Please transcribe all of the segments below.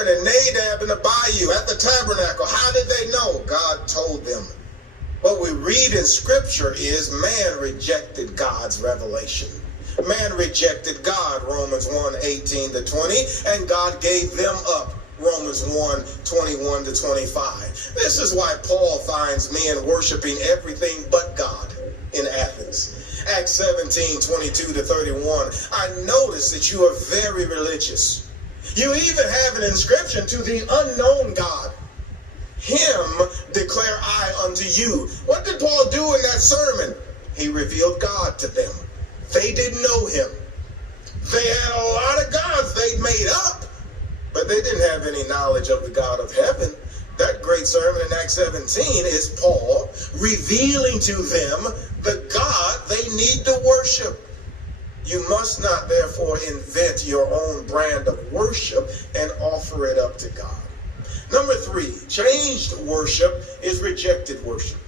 Aaron and Nadab in the bayou at the tabernacle. How did they know? God told them. What we read in Scripture is man rejected God's revelation. Man rejected God, Romans 1:18-20, and God gave them up, Romans 1:21-25. This is why Paul finds men worshiping everything but God in Athens. Acts 17:22-31. I notice that you are very religious. You even have an inscription to the unknown God. Him declare I unto you. What did Paul do in that sermon? He revealed God to them. They didn't know him. They had a lot of gods they'd made up, but they didn't have any knowledge of the God of heaven. That great sermon in Acts 17 is Paul revealing to them the God they need to worship. You must not, therefore, invent your own brand of worship and offer it up to God. Number 3, changed worship is rejected worship.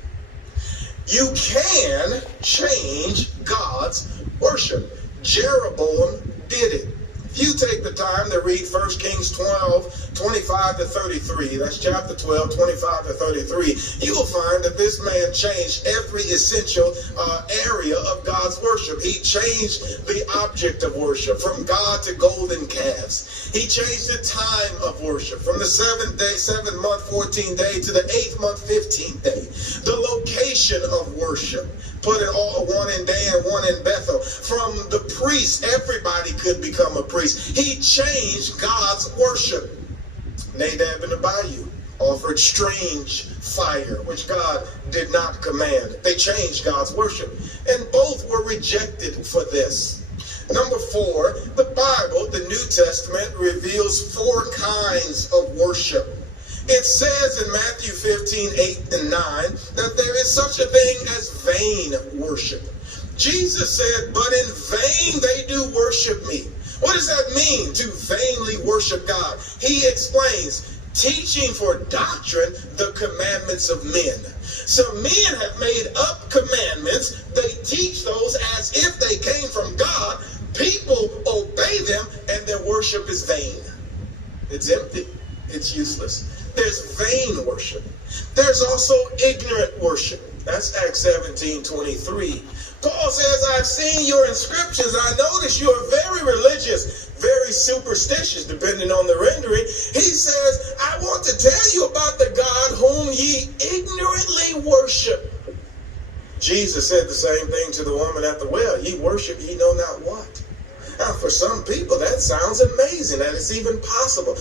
You can change God's worship. Jeroboam did it. If you take the time to read 1 Kings 12:25-33, that's chapter 12, 25-33, you will find that this man changed every essential area of God's worship. He changed the object of worship from God to golden calves. He changed the time of worship from the 7th month, 14th day to the 8th month, 15th day. The location of worship, put it all one in Dan and one in Bethel. From the priest, everybody could become a priest. He changed God's worship. Nadab and Abihu offered strange fire, which God did not command. They changed God's worship, and both were rejected for this. Number 4, the Bible, the New Testament, reveals 4 kinds of worship. It says in Matthew 15:8-9 that there is such a thing as vain worship. Jesus said, but in vain they do worship me. What does that mean, to vainly worship God? He explains, teaching for doctrine the commandments of men. So men have made up commandments. They teach those as if they came from God. People obey them, and their worship is vain. It's empty. It's useless. There's vain worship. There's also ignorant worship. That's Acts 17:23. Paul says, I've seen your inscriptions. I notice you are very religious, very superstitious, depending on the rendering. He says, I want to tell you about the God whom ye ignorantly worship. Jesus said the same thing to the woman at the well. Ye worship, ye know not what. Now, for some people, that sounds amazing, that it's even possible.